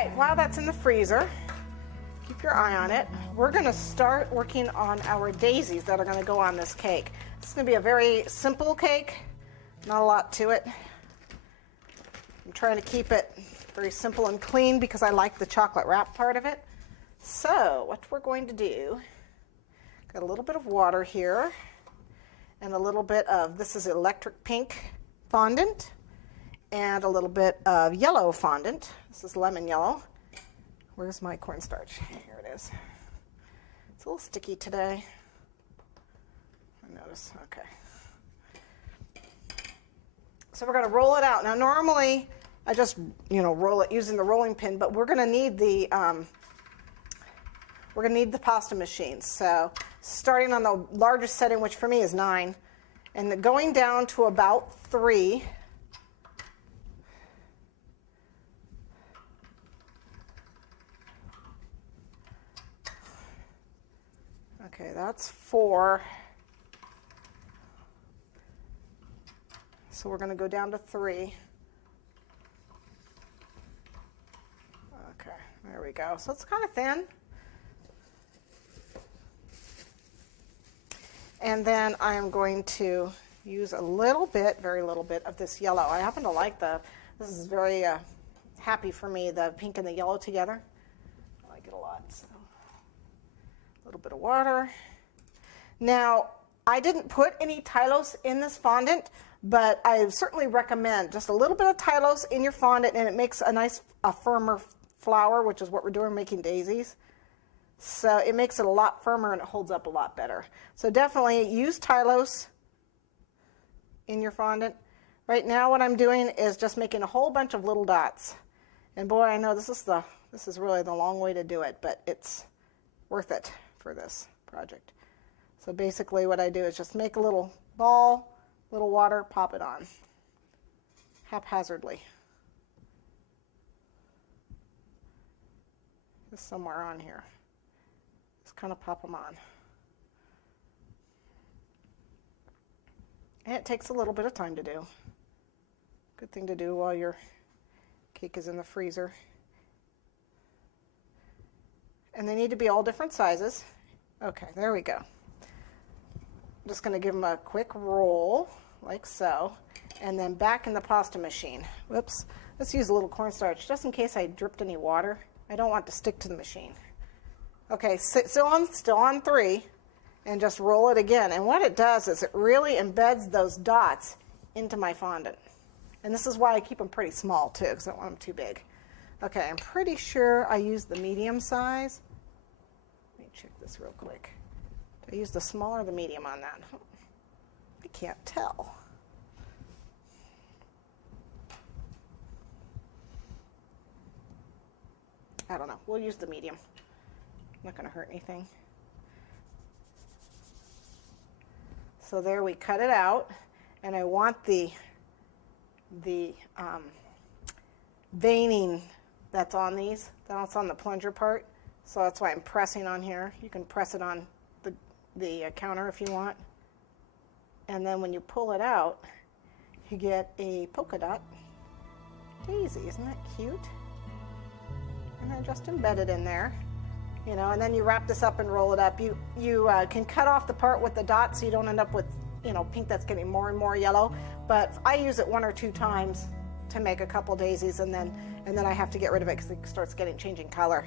right, while that's in the freezer, keep your eye on it. We're going to start working on our daisies that are going to go on this cake. It's going to be a very simple cake, not a lot to it. I'm trying to keep it very simple and clean because I like the chocolate wrap part of it. So what we're going to do, got a little bit of water here and a little bit of, this is electric pink fondant, and a little bit of yellow fondant. This is lemon yellow. Where's my cornstarch? Here it is. It's a little sticky today. I notice. Okay. So we're going to roll it out. Now normally I just roll it using the rolling pin, but we're going to need the pasta machine. So starting on the largest setting, which for me is 9, and going down to about 3. Okay, that's 4. So we're going to go down to 3. Okay, there we go. So it's kind of thin. And then I am going to use a little bit, very little bit of this yellow. I happen to like this is very happy for me, the pink and the yellow together. I like it a lot. So a little bit of water. Now, I didn't put any Tylose in this fondant, but I certainly recommend just a little bit of Tylose in your fondant, and it makes a firmer flour, which is what we're doing, making daisies. So it makes it a lot firmer and it holds up a lot better. So definitely use Tylose in your fondant. Right now what I'm doing is just making a whole bunch of little dots. And boy, I know this is really the long way to do it, but it's worth it for this project. So basically what I do is just make a little ball, little water, pop it on haphazardly. Just somewhere on here. Just kind of pop them on. And it takes a little bit of time to do. Good thing to do while your cake is in the freezer. And they need to be all different sizes. Okay, there we go. I'm just going to give them a quick roll, like so, and then back in the pasta machine. Whoops. Let's use a little cornstarch, just in case I dripped any water. I don't want it to stick to the machine. Okay, so I'm still on 3, and just roll it again. And what it does is it really embeds those dots into my fondant. And this is why I keep them pretty small, too, because I don't want them too big. Okay, I'm pretty sure I used the medium size. Let me check this real quick. Did I use the small or the medium on that? I can't tell. I don't know. We'll use the medium. Not going to hurt anything. So there we cut it out, and I want the veining that's on these, that's on the plunger part. So that's why I'm pressing on here. You can press it on the counter if you want. And then when you pull it out, you get a polka dot daisy. Isn't that cute? And they're just embedded in there. And then you wrap this up and roll it up. You can cut off the part with the dots so you don't end up with, pink that's getting more and more yellow. But I use it 1 or 2 times to make a couple daisies, and then I have to get rid of it because it starts changing color.